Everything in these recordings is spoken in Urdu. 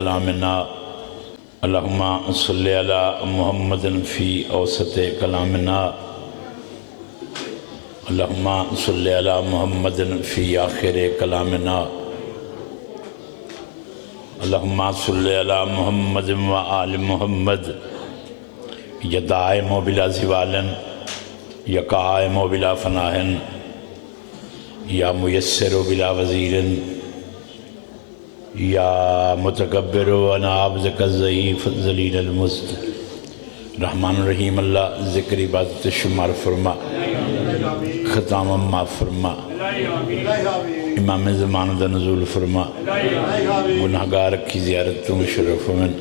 کلامنا اللہم صلی علی محمد فی اوسط کلامنا اللہم صلی علی محمد فی آخر کلامنا اللہم صلی علی محمد و آل محمد یدائم بلا زوالن یقائم بلا فناہن یا میسر بلا وزیرن یا متکبر و انا عبدک الضعیف الذلیل المزد رحمان الرحیم اللہ ذکر عبادت شمار فرما ختام اما فرما امام زمان دا نزول فرما گناہگار کی زیارت تو مشرف من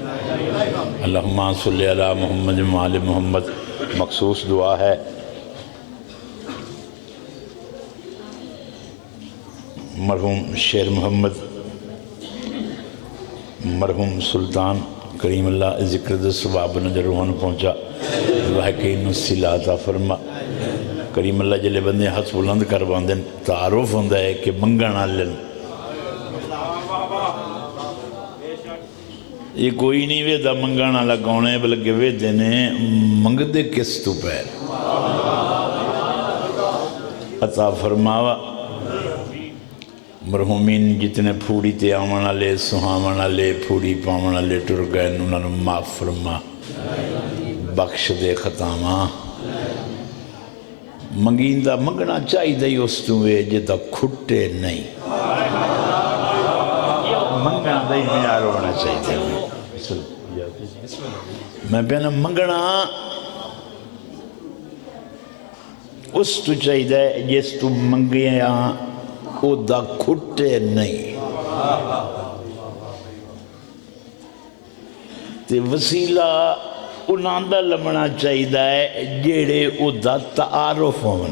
اللہم صلی علی محمد و آل محمد مخصوص دعا ہے مرحوم شیر محمد مرحوم سلطان کریم اللہ ذکر دا ثواب نظر روحان پہنچا واقعین السلہ عطا فرما کریم اللہ جلے بندے ہاتھ بلند کر باندن تعارف ہوندہ ہے کہ منگنا لن یہ کوئی نہیں ویدہ منگنا لگونے بلکہ ویدے نے منگ دے کس تو پیر عطا فرماوا مرحومین جتنے پھوڑی تے آمنا لے سہامنا لے پھوڑی پامنا لے ٹر گئے انہوں نے معاف فرما بخش دے ختامہ منگیندہ منگنا چاہی دے اس توے جتا کھٹے نہیں منگنا دے میار ہونا چاہی دے میں پہنا منگنا اس تو چاہی دے جس تو منگیاں او دا کھٹے نہیں تے وسیلہ انہاں دا لمنا چاہی دا ہے جیڑے او دا تعارف ہون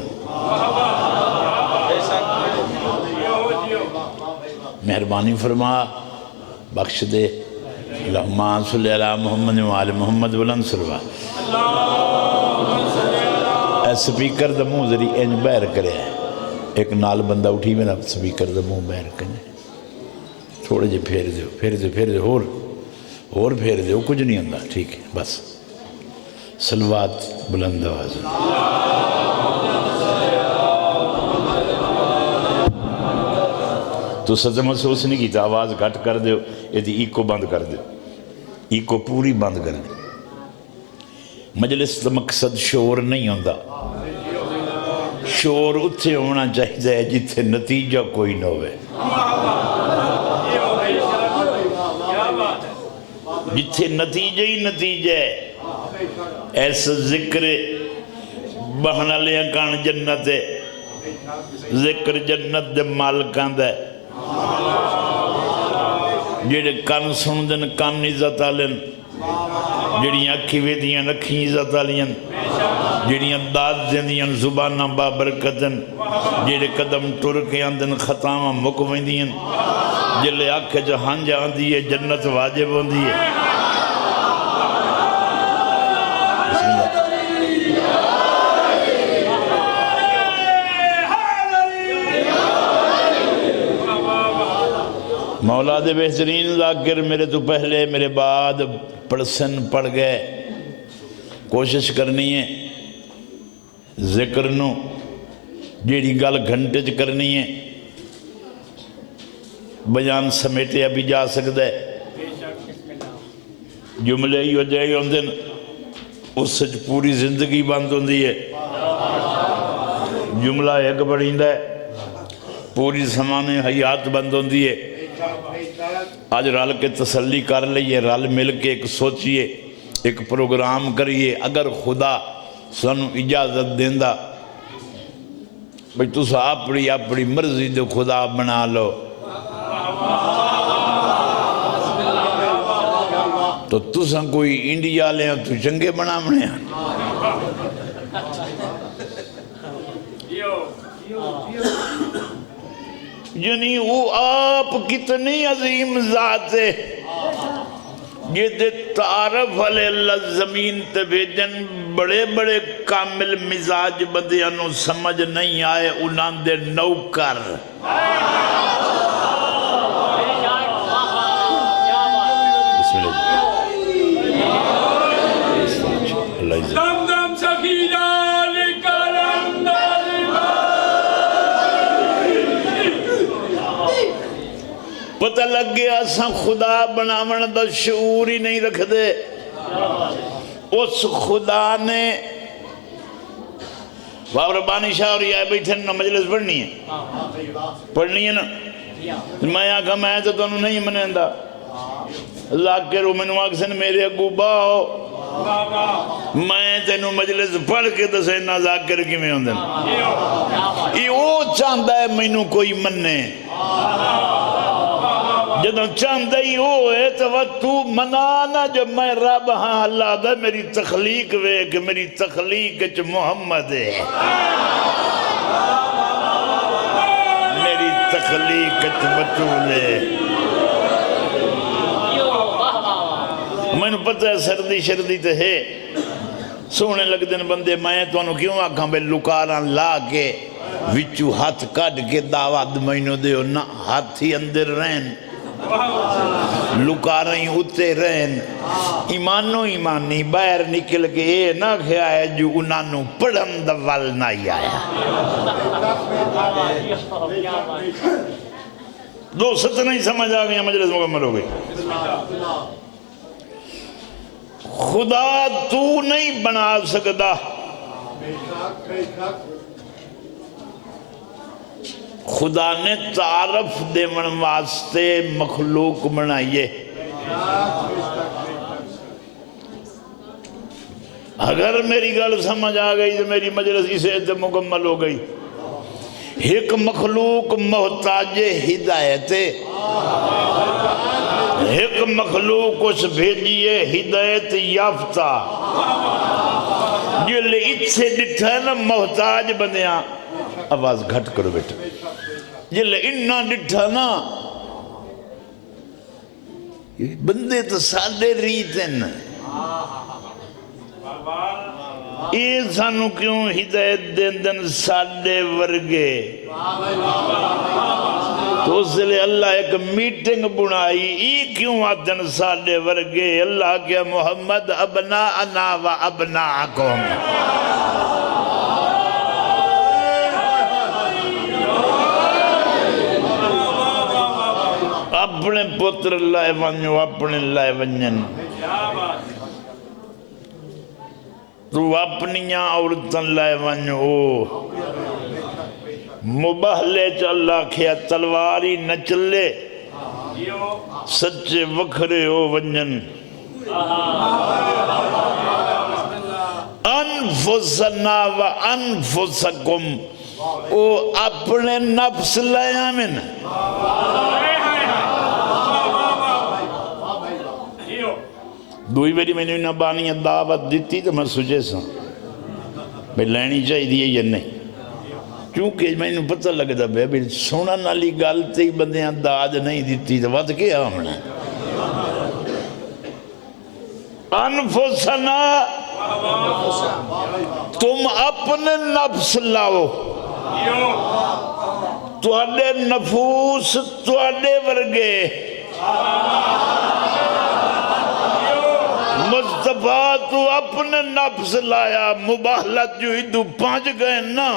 مہربانی فرما بخش دے اللہم صلی علی محمد و آل محمد بلند سلوہ اے سپیکر دا منہ ذری این بیر کرے ایک نال بندہ اٹھی میں نا سپیکر دا منہ بیر کرے تھوڑے جے پھیر دیو اور پھیر دیو کچھ نہیں ہوندہ ٹھیک ہے بس صلوات بلند آواز تو سزا محسوس نہیں کی تا آواز گھٹ کر دیو یہ دی ایکو بند کر دیو ایکو پوری بند کر دیو مجلس دا مقصد شور نہیں ہوندہ شور اتھے ہونا چاہیے جتھے نتیجہ کوئی نہ ہوئے جتھے نتیجہ ہی نتیجہ ہے ایسا ذکر بہنا لیا کان جنت ہے ذکر جنت دے مالکان دے جیڑے کان سندن کان عزت آلن جیڑیاں اکھی ویدیاں رکھی عزت آلین جیڑیاں داد دیندیاں زبانہ بابرکتن جیڑے قدم ٹرکے آندن خطامہ مکویندیاں جلے آکھے جہاں جہاں دیئے جنت واجب ہوندی ہے مولا دے بہترین ذاکر میرے تو پہلے میرے بعد پڑسن پڑ گئے کوشش کرنی ہے ذکر نو جیڑی گل گھنٹے چ کرنی ہے بیان سمیٹے ابھی جا سکتا ہے جملے ہی ہو جائے ہوندن اس سے پوری زندگی بند ہوندی ہے جملہ ایک بڑھیندہ ہے پوری زمانے حیات بند ہوندی ہے آج رال کے تسلی کر لئیے رال مل کے ایک سوچئے ایک پروگرام کریے اگر خدا سنو اجازت دیندہ بھئی تو سا اپنی مرضی دے خدا بنا لو تو سا کوئی انڈیا لے تو چنگے بنا بنے ہیں یعنی وہ آپ کتنی عظیم ذات ہے یہ دے تعارف علیہ اللہ زمین تے بھیجن بڑے بڑے کامل مزاج بندیانوں سمجھ نہیں آئے انہاں دے نوکر بسم اللہ اللہ عزت دم دم سخیدہ لکلم پتہ لگ گیا سا خدا بناون دا شعور ہی نہیں رکھ دے اس خدا نے باب ربانی شاہ اور یہ بیٹھے نا مجلس پڑھنی ہے نا میں آکھا میں تو انہوں نہیں منیں دا ذاکر و منو آکسن میرے اگو باؤ میں تینوں مجلس پڑھ کے دسے نا ذاکر کی میں ہوندن یہ وہ چاندہ ہے مینوں کوئی مننے جدو چاندہ ہی ہوئے تو تو منانا جب میں رب ہاں اللہ دا میری تخلیق وے کہ میری تخلیق چ محمد ہے میری تخلیق چ بطول ہے میں نے پتہ ہے سردی شردی تے ہے سونے لگ دن بندے میں تو انہوں کیوں آکھاں بے لکاراں لا کے وچو ہاتھ کٹ کے دعوت مینوں دیو نا ہاتھی اندر رہن لکاریں ہوتے رہن ایمانو ایمانی باہر نکل کے یہ نہ کھیا ہے جو انہوں پڑھن دوال نہ ہی آیا دو ست نہیں سمجھ آگئی مجلس مکمل ہو گئی خدا تو نہیں بنا سکتا خدا نے تعارف دے من واسطے مخلوق بنائیے اگر میری گل سمجھ آ گئی تو میری مجلس اسے مکمل ہو گئی ایک مخلوق محتاج ہدایت ایک مخلوق اس بھیجیے ہدایت یافتہ جو لئے اتھے ڈٹھا ہے نا محتاج بندیاں آواز گھٹ کرو بیٹا جلے انہاں ڈٹھا نا بندے تو سادے ریتن یہ سانو کیوں ہدایت دیندن سادے ورگے تو اس لئے اللہ ایک میٹنگ بنائی یہ کیوں آدن سادے ورگے اللہ کیا محمد ابناءنا و ابناءکم اپنے پتر لائے ونجو اپنے لائے ونجن تو اپنیاں عورتاں لائے ونجو مباہلے چا اللہ کھیا تلواری نہ چلے سچے وکھرے ہو ونجن انفسنا و انفسکم او اپنے نفس لائے آمین دوئی بیری میں نے بانی دعوت دیتی تو میں سوچے سا بھئی لینی چاہی دیئے یا نہیں کیونکہ میں نے پتہ لگتا بھئی سونا نالی گالتے ہی بندیاں داد نہیں دیتی تو وقت کیا ہم نے انفسنا تم اپنے نفس لاؤ تواڈے نفوس تواڈے ورگے مصطفیٰ تو اپنے نفس لایا مباہلت جو ہی تو پانچ گئے نا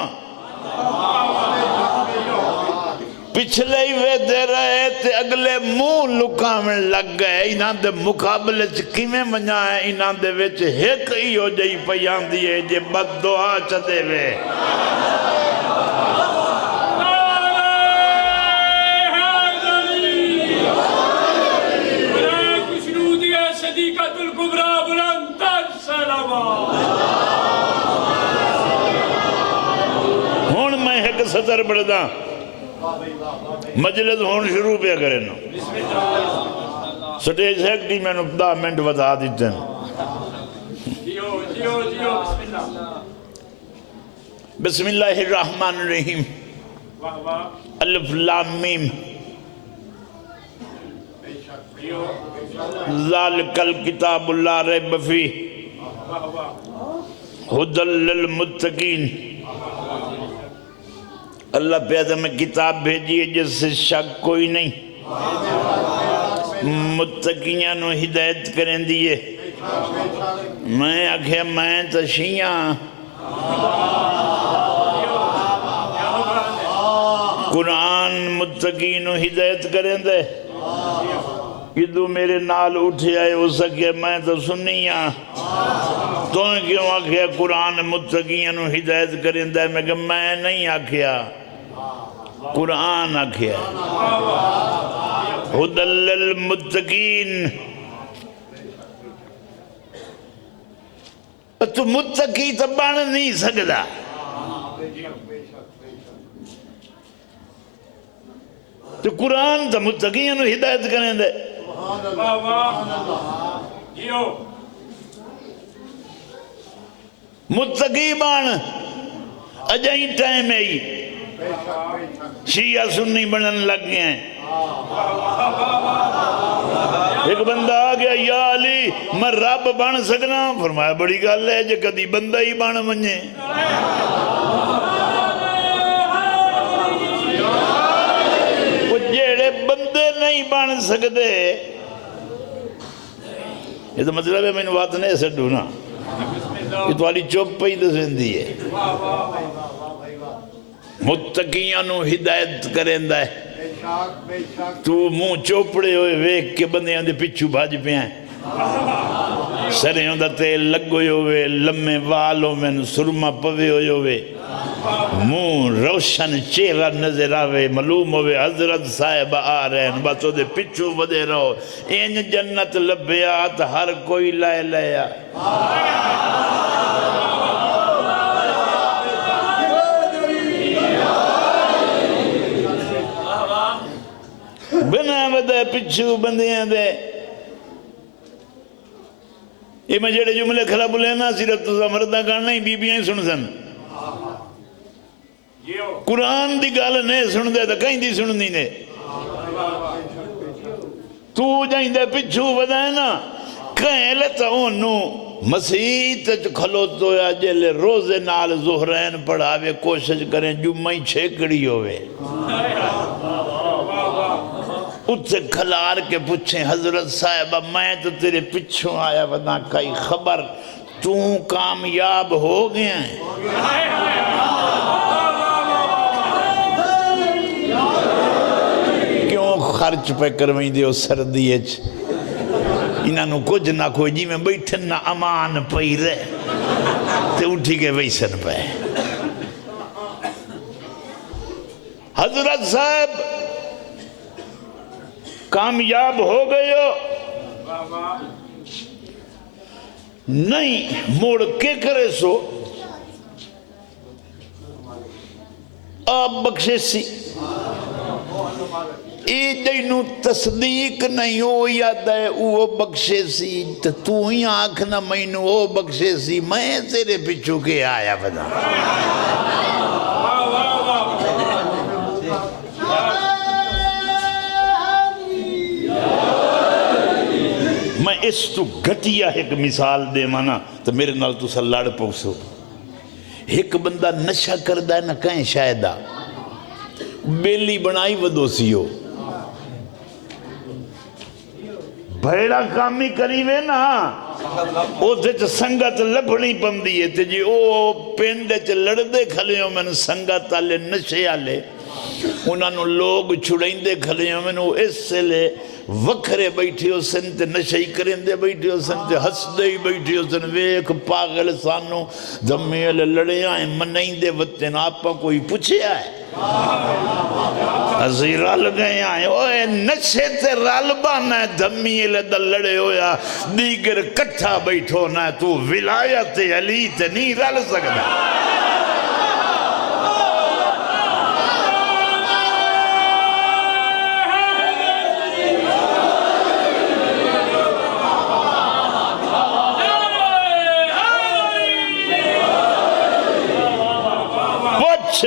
پچھلے ہی وے دے رہے تھے اگلے منہ لکامن لگ گئے انہاں دے مقابلے چکی میں منیا ہے انہاں دے ویچ ایک ہی ہو جائی پیان دیئے جے بد دعا چدے وے ہون میں ایک سطر بڑھدا مجلس ہون شروع پہ کرے نا سٹیج سیکٹری میں نے 10 منٹ بتا دیتے ہیں بسم اللہ الرحمن الرحیم الف لام میم ذالک الکتاب لا ریب فیہ ہدی للمتقین اللہ پیدا میں کتاب بھیجی ہے جس سے شک کوئی نہیں متقیاں نو ہدایت کریں دیئے میں آکھیا میں تو شیعہ قرآن متقی نو ہدایت کریں دے کدو میرے نال اٹھے آئے ہو سکے میں تو سنی ہاں تو کیوں آکھیا قرآن متقیاں نو ہدایت کریں دے میں کہ میں نہیں آکھیا قرآن آکھیا ہدی للمتقین تو متقی تو بن نہیں سکتا تو قرآن تو متقیاں نو ہدایت کریں دے متقی بان اجائی ٹائم ہے شیعہ سنی بنن لگ گئے ہیں ایک بندہ آ گیا یا علی میں رب بن سکنا فرمایا بڑی گل ہے جو کدی بندہ ہی بن منجے وہ جیڑے بندے نہیں بن سکتے یہ تو مطلب ہے میں نے بات نہیں سڈو نا یہ تو والی چوپ پہ ہی تو زندی ہے متقیاں نو ہدایت کریں دے تو منہ چوپڑے ہوئے ویک کے بندیاں دے پچھو بھاج پہ ہیں سریوں دا تیل لگ ہوئے لمے والوں میں سرما پوے ہوئے منہ روشن چہرہ نظر آوے معلوم ہوئے حضرت صاحب آ رہے ہیں باتوں دے پچھو ودے رہو این جنت لبیات ہر کوئی لائے لیا بنا ودے پچھو بندیاں دے یہ میں جڑے جملے کھلا بولے نا صرف تو مردہ کرنا ہی بی بیاں ہی سن سن قرآن دی گال نہیں سن دے تو کہیں دی سن دی نے تو جائیں دے پچھو ودائے نا کہیں لیتا انہوں مسیح تج کھلو تو یا جلے روزے نال زہرین پڑھاوے کوشش کریں جمعی چھیکڑی ہوئے اتھے کھلار کے پوچھیں حضرت صاحبہ میں تو تیرے پچھوں آیا ودا کئی خبر تو کامیاب ہو گیا ہے کیوں خرچ پہ کرویں دیو سردی اچ انہاں نو کچھ نہ کوئی جی میں بیٹھن نہ امان پئی رہے تے اٹھی کے ویسن پہ حضرت صاحب کامیاب ہو گئے ہو نہیں موڑ کے کرے سو آپ بخشے سی اے جینو تصدیق نہیں ہو یاد ہے وہ بخشے سی تو ہی آنکھنا مینو وہ بخشے سی میں تیرے پچھو کے آیا بدا میں اس تو گھٹیا ایک مثال دے مانا تو میرے نال تو سا لڑ پوسو ایک بندہ نشہ کردہ ہے نہ کہیں شاہدہ بیلی بنائی ودو سیو بھیڑا کامی کریوے نا او تے سنگت لبھنی پندی ہے تے جی او پینڈے چ لڑدے کھلے ہو میں نے سنگت آلے نشے آلے انہاں نو لوگ چھڑائیں دے کھلے ہو میں نے اس سے لے وکھرے بیٹھے ہو سن تے نشائی کریں دے بیٹھے ہو سن تے ہس دے بیٹھے ہو سن ویک پاگل سانو دمیل لڑے آئیں منائیں دے وطن آپا کوئی پوچھے آئے ہزی رال گئے آئیں اوہ نشے تے رال بانا ہے دمیل دل لڑے ہویا دیگر کٹھا بیٹھو نا تو ولایت علی تے نہیں رال سکتا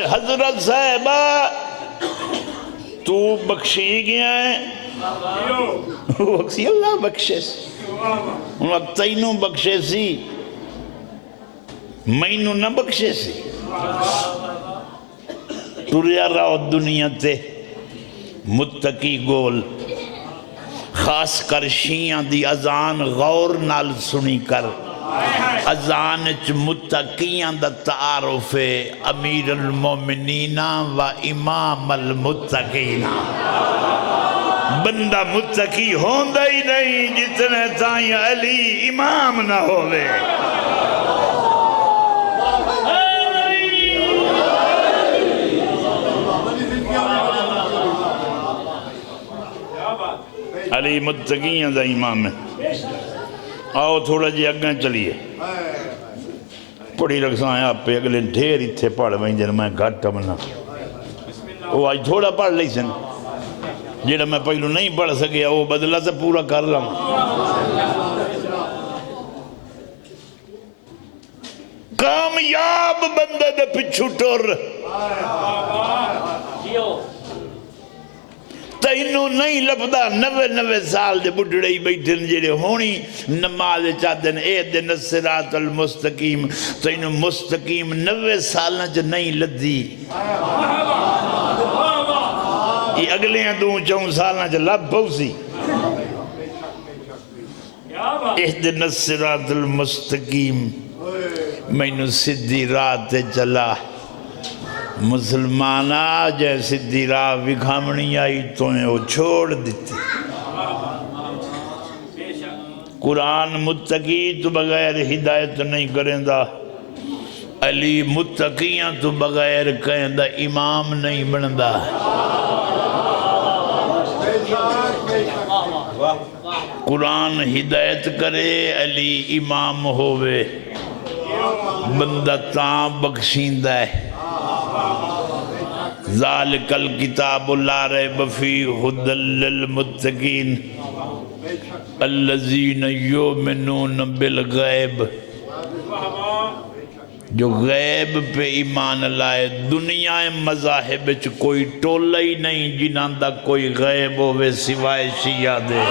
حضرت صاحبہ تو بخشی گیا ہے بخشی اللہ بخشے سی ان وقت تینوں بخشے سی مینوں نہ بخشے سی تریا رہو دنیا تے متقی گول خاص کر شیعہ دی اذان غور نال سنی کر اذان چ متقیان دا تعارف امیر المومنین و امام المتقین بندہ متقی ہوندہ ہی نہیں جتنے تائیں علی امام نہ ہوئے علی متقیان دا امام ہے آؤ تھوڑا جی اگیں چلیے پڑھی رکھساں ہیں آپ پہ اگلے ڈھیر اتھے پڑھ وہیں جن میں گھٹ منا وہ آج تھوڑا پڑھ لئی سن جیڑا میں پہلو نہیں پڑھ سکیا وہ بدلہ سے پورا کر رہا کامیاب بندے دے پچھو ٹور تینوں نہیں لبدا 90 سال دے بڑھڑے ہی بیٹھن جڑے ہونی نماز چاہدن اے دن الصراط المستقیم تینوں مستقیم 90 سالہ چ نہیں لدی یہ اگلے ہیں 2-4 سالہ چ لب پوسی اے دن الصراط المستقیم میں نو سدھی رات چلا مسلمانہ جیسے دیرہ وکھامنی آئی تو نے وہ چھوڑ دیتی قرآن متقی تو بغیر ہدایت نہیں کریں دا علی متقیاں تو بغیر کہیں دا امام نہیں بندا قرآن ہدایت کرے علی امام ہوئے بندہ تاں بخشیندہ ہے ذالک الکتاب لا ریب فیہ ھدی للمتقین الذین یؤمنون بالغیب جو غیب پہ ایمان لائے دنیا مذاہب چ کوئی ٹولہ ہی نہیں جنہاں دا کوئی غیب ہوئے سوائے شیعہ دے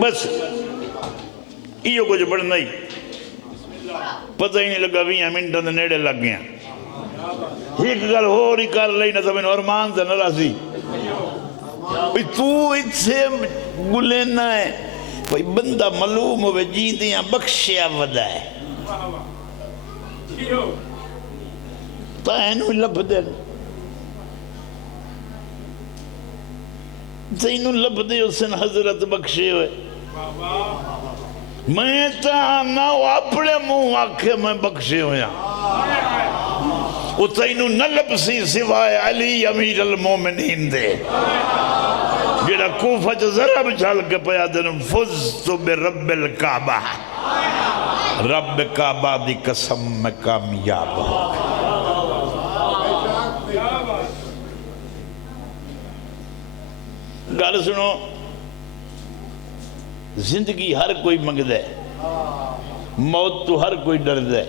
بس یہ کچھ پڑھنا ہی پتہ ہی نہیں لگا 20 منٹوں دے نیڑے لگ گیا ایک گل ہو رہی کر لئی نہ تو میں ارمان سے ناراضی تو اتھے گلینا ہے کوئی بندہ معلوم ہوئے جیدیاں بخشیا ودا ہے تینوں لب دے تینوں لب دے اسن حضرت بخشے ہوئے میں تانا اپنے منہ آکھے میں بخشے ہویا وہ تینوں نہ لبسی سوائے علی امیر المومنین دے جیڑا کوفہ چا ذرا بچھال کے پیا دن فزتو برب الکعبہ رب کعبہ دی قسم میں کامیاب گال سنو زندگی ہر کوئی مگد ہے موت تو ہر کوئی ڈرد ہے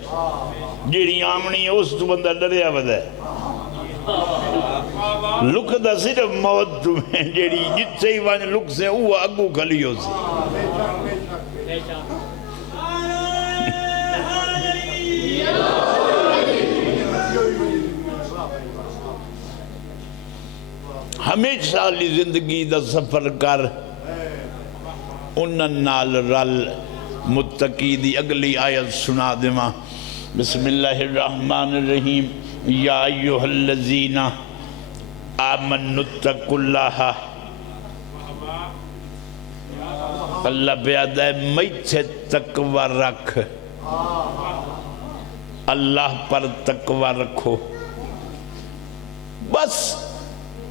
جیڑی آمنی ہے اس تو بندہ ڈریا ود ہے لک دا صرف موت تو میں جیڑی جت سے ہی وانج لک سے وہ اگو کھلی ہو سی ہمیشہ لی زندگی دا سفر کر انہاں نال رل متقی دی اگلی آیت سنا دیما بسم اللہ الرحمن الرحیم یا ایوہ الذین آمنوا اتقوا اللہ اللہ بیادہ ہے میچے تقوی رکھ اللہ پر تقوی رکھو بس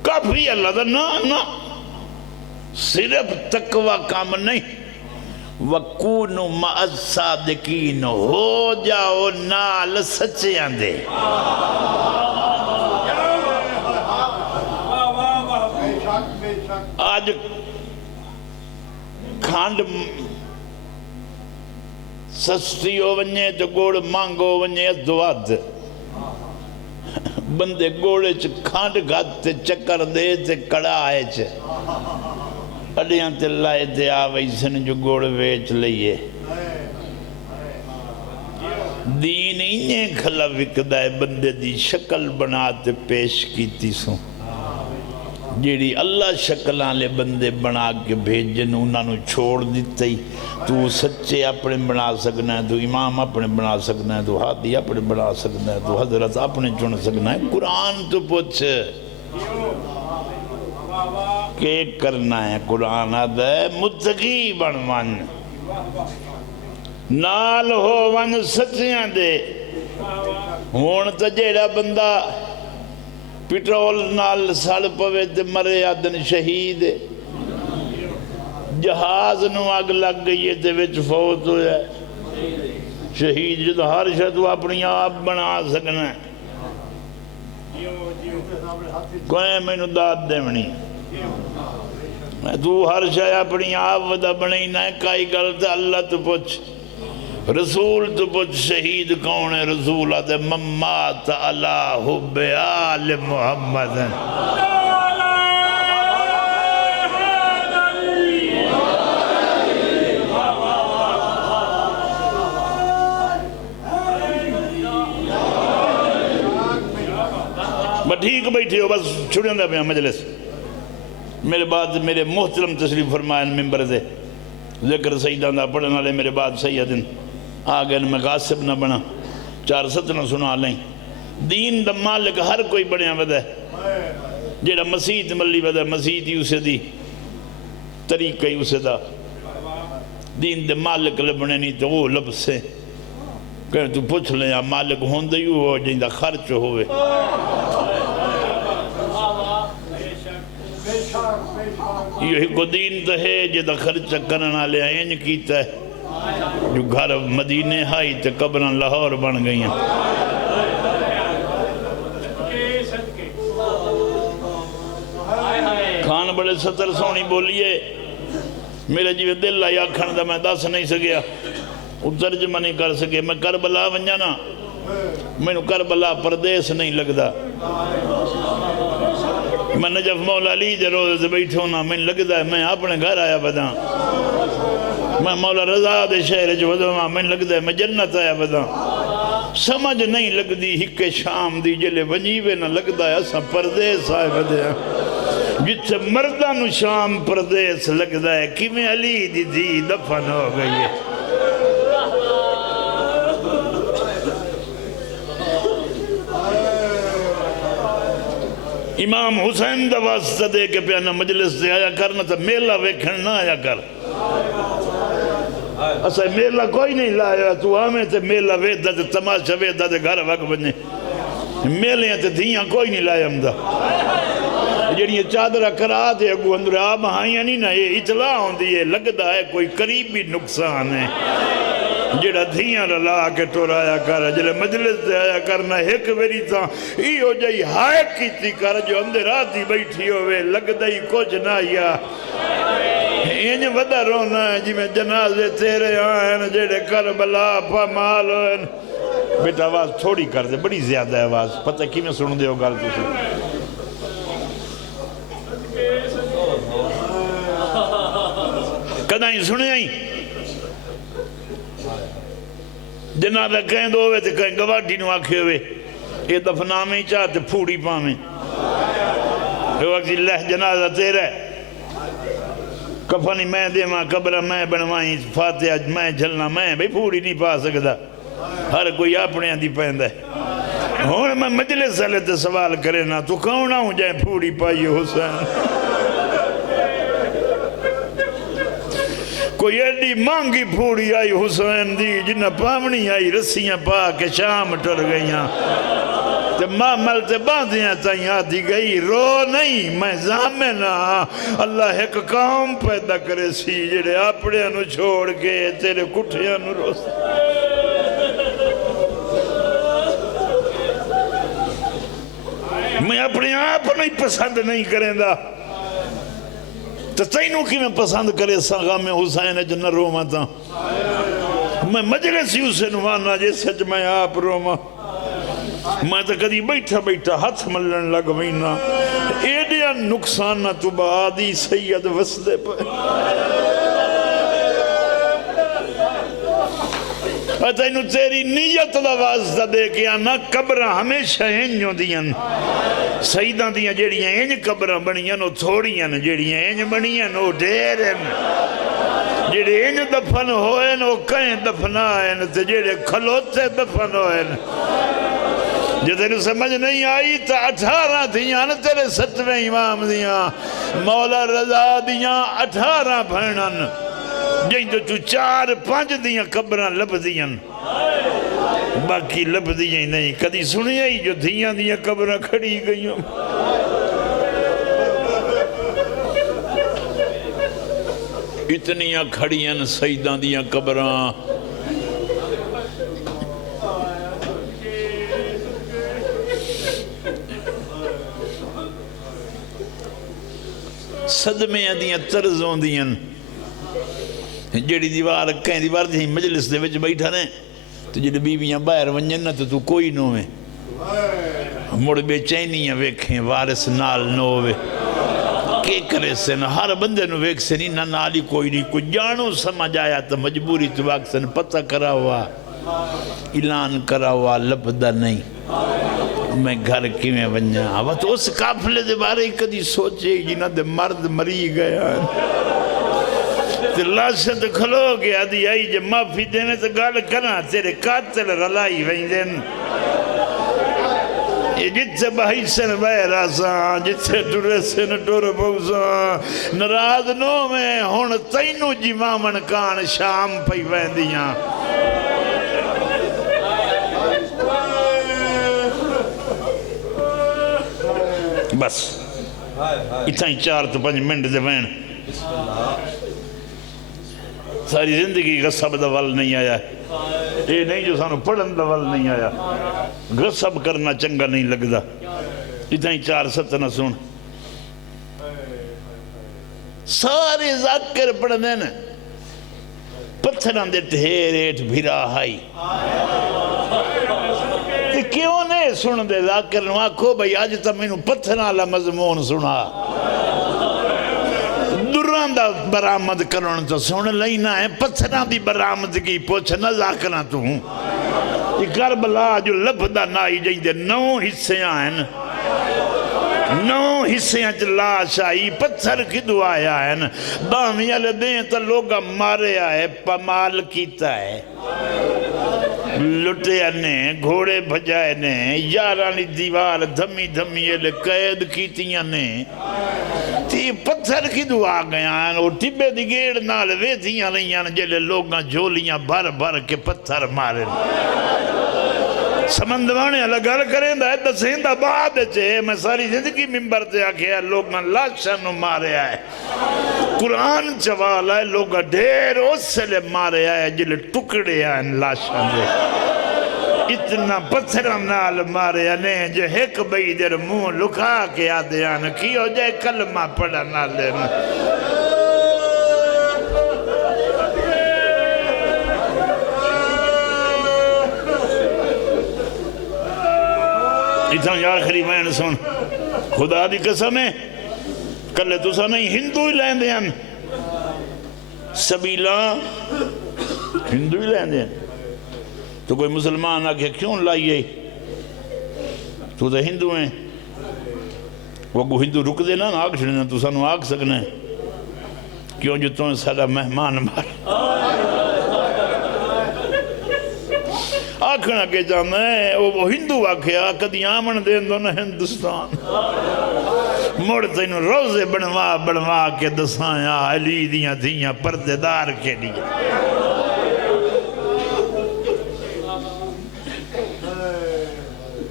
کافی اللہ دا نا صرف تقوی کام نہیں وَكُونُوا مَعَ الصَّادِقِينَ ہو جاؤ نال سچیاں دے آج کھانڈ سستی ہو ونجے تو گوڑ مانگو ونجے دواد بندے گوڑے چھ کھانڈ گھات تے چکر دے تے کڑا آئے چھ اڈیاں تے لائے تے آ ویسن جو گوڑ ویچ لئیے دین انہیں کھلا وکدا ہے بندے دی شکل بنا تے پیش کیتی سو جیڑی اللہ شکلان لے بندے بنا کے بھیجن انہاں نو چھوڑ دیتے ہی تو سچے اپنے بنا سکنا ہے تو امام اپنے بنا سکنا ہے تو ہادی اپنے بنا سکنا ہے تو حضرت اپنے چن سکنا ہے قرآن تو پوچھ کہ کرنا ہے قرآن آدھا ہے متقی بن ون نال ہو ون سچیاں دے ہون تا جیڑا بندہ پیٹرول نال سڑ پوے تے مرے آدن شہید جہاز نو اگ لگ گئی تے وچ فوت ہویا ہے شہید جدو ہر شد وہ اپنی آپ بنا سکنا ہے کوئی میں نو داد دے منی تو ہر شای اپنی آپ ودا بنی نہ کائی گلتا اللہ تو پوچھ رسول تو پوچھ شہید کون ہے رسول آتے ممات علی حب آل محمد بس ٹھیک بیٹھے ہو بس چھوڑیں دا پہ مجلس میرے بعد میرے محترم تشریف فرمائن ممبر دے ذکر سیدان دا پڑھنے والے میرے بعد سیدن آگے میں غاصب نہ بنا چار ستنہ سنا لیں دین دا مالک ہر کوئی بڑھیا ودا ہے جیڑا مسیح ملی ودا ہے مسیح ہی اسے دی طریقہ ہی اسے دا دین دے مالک لبنے نہیں تو وہ لب سے کہ تو پوچھ لیں یا مالک ہوندے ہی ہو جائیں دا خرچ ہوئے یہی کو دین تو ہے جدہ خرچ کرنا لے آئین کیتا ہے جو گھر مدینے ہائی تے قبران لاہور بن گئی ہیں خان بڑے ستر سونی بولیے میرے جیوے دل آیا کھن دا میں دس نہیں سکیا وہ ترجمہ نہیں کر سکے میں کربلا ونجانا میں نو کربلا پردیس نہیں لگدا میں نجف مولا علی دے روزے سے بیٹھوں نا میں لگدا ہے میں اپنے گھر آیا بدا میں مولا رضا دے شہر جو وزا میں لگدا ہے میں جنت آیا بدا سمجھ نہیں لگدی ہک شام دی جلے ونجیوے نہ لگدا ہے اسا پردیس آئے بدیا جتھے مردانو شام پردیس لگدا ہے کی میں علی دی دی دفن ہو گئی ہے امام حسین دا واسطہ دے کے پیانا مجلس سے آیا کرنا تا میلہ ویکھن نہ آیا کر اسا میلہ کوئی نہیں لایا تو آمیں تے میلہ ویدہ تے تماشا ویدہ تے گھر وقت بنے میلیاں تے دھیاں کوئی نہیں لایا ہم دا جڑی یہ چادرہ کرا دے اگو اندر آب ہائیاں نہیں نا یہ اطلاع ہوں دی ہے لگدا ہے کوئی قریبی نقصان ہے جڑا دھیاں رلا کے ٹورایا کر جلے مجلس دے آیا کرنا ایک ویری تھا ای ہو جائی ہائے کیتی کر جو اندر آتی بیٹھی ہوئے لگ دائی کچھ نہ یا این ودا رونا ہے جی میں جنازے تیرے آئین جڑے کربلا پامال ہوئن بیٹا آواز تھوڑی کر دے بڑی زیادہ ہے آواز پتہ کی میں سن دے ہو گال تو سن کدائیں سنے آئیں جنازہ کہیں دو ہوئے تھے کہیں گواٹی نو آکھے ہوئے یہ دفنا میں ہی چاہتے پھوڑی پا میں یہ وقت اللہ جنازہ تیرا ہے کفنی میں دے ماں قبرہ میں بنوائیں فاتحہ میں جھلنا میں بھئی پھوڑی نہیں پا سکتا ہر کوئی اپنے آدھی پہندہ ہے ہون میں مجلس والے تے سوال کرے نا تو کون آؤں جائے پھوڑی پائی حسین کوئی ایڈی مانگی پھوڑی آئی حسین دی جنہ پامنی آئی رسیاں پا کے شام ٹر گئیاں تے مامل تے باندیاں تائیں آدھی گئی رو نہیں میں زامنہ اللہ ایک کام پیدا کرے سی جڑے اپنے انو چھوڑ کے تیرے کٹھے انو روس میں اپنے آپ نہیں پسند نہیں کریں دا تو تینوں کی میں پسند کرے ساغام حسین جنہ روما تھا میں مجلسی اسے نوانا جیسے جو میں آپ روما میں تو کدی بیٹھا بیٹھا ہاتھ ملن لگ وینا ایڈیا نقصان تو بعد ہی سید وسدے پہ تینو تیری نیت دا واسطہ دے کے آنا قبرہ ہمیشہ انجوں دیاں سیداں دیاں جیڑیاں انج قبرہ بنیاں نو تھوڑیاں جیڑیاں انج بنیاں نو ڈیریں جیڑے انج دفن ہوئے نو کہیں دفنائیں تے جیڑے کھلوتے دفن ہوئے جو تیرے سمجھ نہیں آئی تا 18 دیاں تیرے 7ویں امام دیاں مولا رضا دیاں 18 بھینن جائیں تو 4-5 دیاں قبران لب دیاں باقی لب دیاں نہیں کدی سنی آئی جو دیاں قبران کھڑی گئیں اتنیاں کھڑیاں سیدان دیاں قبران صدمے دیاں طرزوں دیاں جیڑی دیوار کہیں دیوار دی مجلس دے وچ بیٹھا رہے تو جیڑی بیویاں باہر ونجن نہ تو کوئی نو میں مڑ بے چینیاں ویکھیں وارث نال نو وے کے کرے سے نہ ہر بندے نو ویکھ سے نہیں نہ نالی کوئی نہیں کوئی جانو سمجھ آیا تو مجبوری تو واقع سے پتہ کرا ہوا اعلان کرا ہوا لپدہ نہیں میں گھر کی میں ونجا وہ تو اس قافلے دے بارے ہی کدی سوچے جنہ دے مرد مری گیا لاشت کھلو گیا دی آئی جب معافی دینے تو گال کرنا تیرے قاتل رلائی ویندن یہ جتے بھائی سے نبائے راساں جتے ٹورے سے نٹور بوزاں نراز نو میں ہون تینو جی مامن کان شام پئی ویندیاں بس اتھائی 4-5 منٹ دے وین ساری زندگی غصب دول نہیں آیا یہ نہیں جو سانو پڑھن دول نہیں آیا غصب کرنا چنگا نہیں لگدا اتنی 4-7 نہ سن سارے ذاکر پڑھنے نا پتھران دے ٹھیریٹ بھیرا ہائی تے کیوں نہیں سن دے ذاکر نو آکھو بھئی آج تا میں نو پتھران لا مضمون سنا دا برآمد کرن تو سن لینا ہے پتھران دی برآمد کی پوچھ نہ ذاکرہ تو ہوں یہ کربلا جو لبدہ نائی جائیں دے 9 حصیاں ہیں 9 حصیاں لاش آئی پتھر کی دعایا ہیں باہمی علی دیں تو لوگا مارے آئے پمال کیتا ہے لٹے نے گھوڑے بھجائے نے یارانی دیوار دھمی دھمی علی قید کیتیاں نے تی پتھر کی دعا گیا ہیں اور ٹبے دی گیڑ نال ویتیاں رہیاں جلے لوگاں جولیاں بھر بھر کے پتھر مارے سمندوانے الگ گر کریں دا ہے دسیندہ بعد چھے میں ساری زندگی ممبر تے آکھیا لوگاں لاشاں نو مارے آئے قرآن چوالا ہے لوگاں ڈھیر اس سے لے مارے آئے جلے ٹکڑے آئے لاشاں دے اتنا پتھران نال مارے آنے جو ایک بھئی در منہ لکھا کے آدھے آنے کیوں جائے کلمہ پڑھا نالے اتنا آخری میں سن خدا دی قسم ہے کلے تو سا نہیں ہندو ہی لین دے ہیں سبیلہ ہندو ہی لین دے ہیں تو کوئی مسلمان آگے کیوں لائیے تو تو ہندو ہیں وہ کو ہندو رک دینا نا آگ چھڑنا تو سانو آگ سکنا ہے کیوں جو تو سارا مہمان مار آکھنا کے جانا ہے وہ ہندو آکھیا کدی آمن دین دو نا ہندوستان مڑتے انہوں روزے بڑھوا کے دسایا علی دیاں دیاں پردے دار کے لیے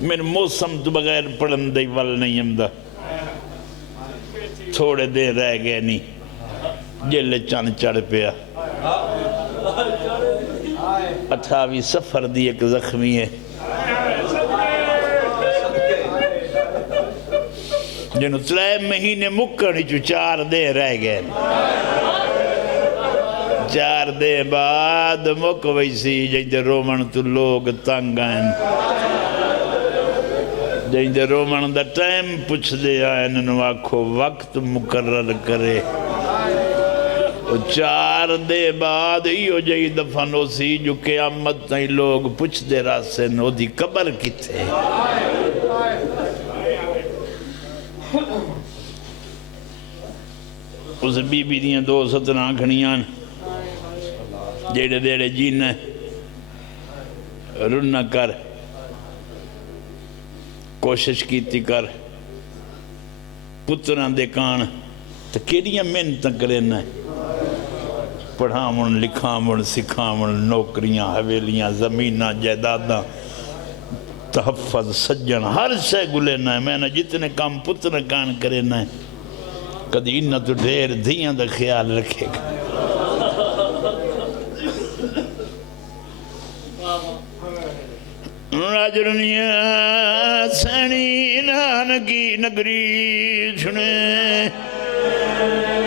میرے موسم تو بغیر پڑھن دے ول نہیں امدہ تھوڑے دے رہ گئے نہیں جلے چاند چڑھ پیا 28 سفر دی ایک زخمی ہے جنہوں 3 مہینے مکڑی چو 4 دے رہ گئے 4 دے بعد مک ویسی جن دے رومن تو لوگ تنگ آئیں جائیں دے رومن دا ٹائم پوچھ دے آئے انہوں آکھو وقت مقرر کرے 4 دے بعد ایو جائی دفن ہو سی جو قیامت نہیں لوگ پوچھ دے راسے نو دی قبر کی تھے اس بی بی دیاں 2 سترہ کھنیاں جیڑے دیڑے جینے رنہ کر کوشش کیتی کر پتران دے کان تو کیڑیاں محنت کرنا پڑھاون لکھاون سکھاون نوکریاں حویلیاں زمیناں جائیداداں تحفظ سجن ہر شے گلینا ہے میں نے جتنے کام پتر کان کرنا ہے کدی انہ تو ڈھیر دھیاں دا خیال رکھے گا راجرنیاں سینی نانکی نگری چھنے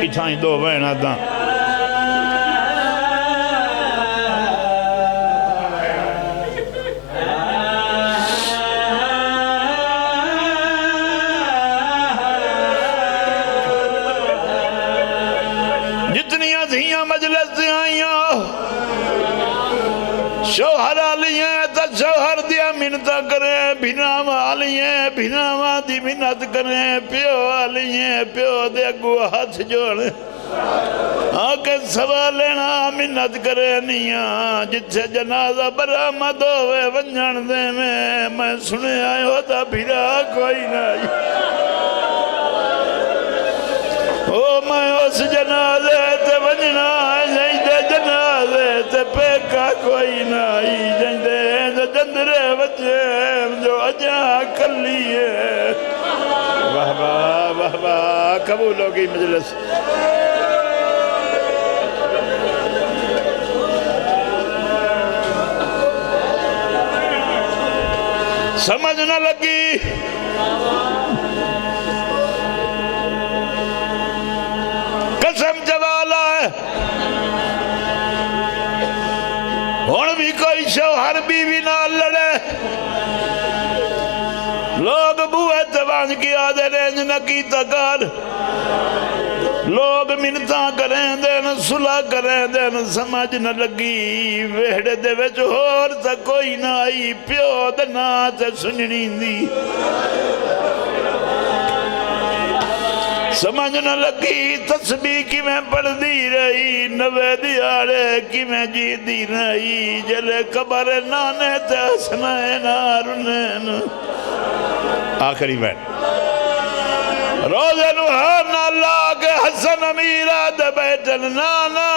اٹھائیں 2 بہنا تھا جتنیاں دھیاں مجلس سے آئیاں شوہر آلی ہیں تا شوہر دیا منتہ کریں بھنام آلی ہیں بھنام دی منت کریں پیو آلی ہیں پیو دے اگو ہاتھ جوڑیں آکے سوا لینا منت کریں نیاں جتھے جنازہ برآمد ہوئے ونجھن دے میں سنے آئے ہوتا بھیرا کوئی نہیں او میں اس جنازے تے ونجنا جائدے جنازے تے پیکا کوئی نہیں جائدے جندرے بچے جو اجاں کلی ہے واہ واہ واہ واہ قبول ہوگی مجلس سمجھ نہ لگی قسم جوالا ہے ہون بھی کوئی شوہر بیوی نہ لڑے لوگ بوئے تبان کی آدھے رینج نہ کی تکار لوگ منتاں کریں دین صلح کریں دین سمجھ نہ لگی ویڑے دے وچ ہور تا کوئی نہ آئی پیو دنا تے سننی دی سمجھ نہ لگی تسبیح کی میں پڑھ دی رہی نوے دیارے کی میں جی دی رہی جلے قبر نانے تے حسنائے نارنین آخری بین روزے نوحان اللہ کے حسن امیرہ دے بیٹن نانا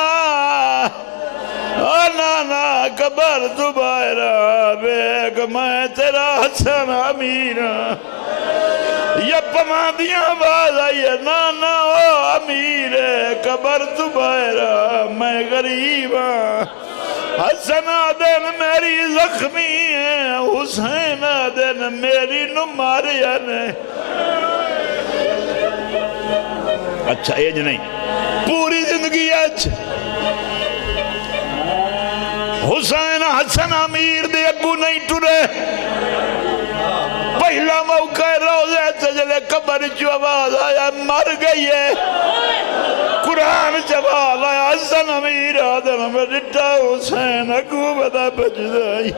نانا قبر دوبائرہ بیگ میں تیرا حسن امیرہ یپ ماندیاں باز آئیے نانا او امیر قبر دوبائرہ میں غریب ہاں حسن آدن میری زخمی ہے حسین آدن میری نماریہ نے اچھا ایج نہیں پوری زندگی ایج حسین حسن امیر دے اگو نہیں ٹرے پہلا موقع روزے تجلے قبر جو آواز آیا مر گئی ہے قرآن جواب آیا حسن امیر آدم میں ڈٹا حسین اگو بدا بچ دائی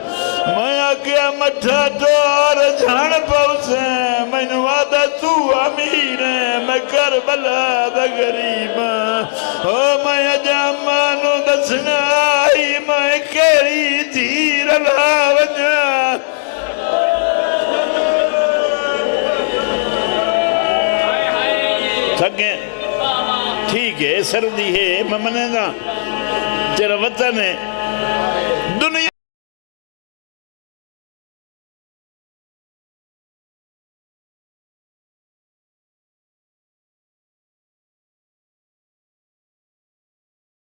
میں آکیا مٹھا دور جھان پوسے میں نوادہ تو امیر ہے میں کربلا دا غریب او میں جامانو دسنا آئی میں کیری دیر اللہ وجہ تھکیں ٹھیک ہے سردی ہے میں منے گا تیرا وطن ہے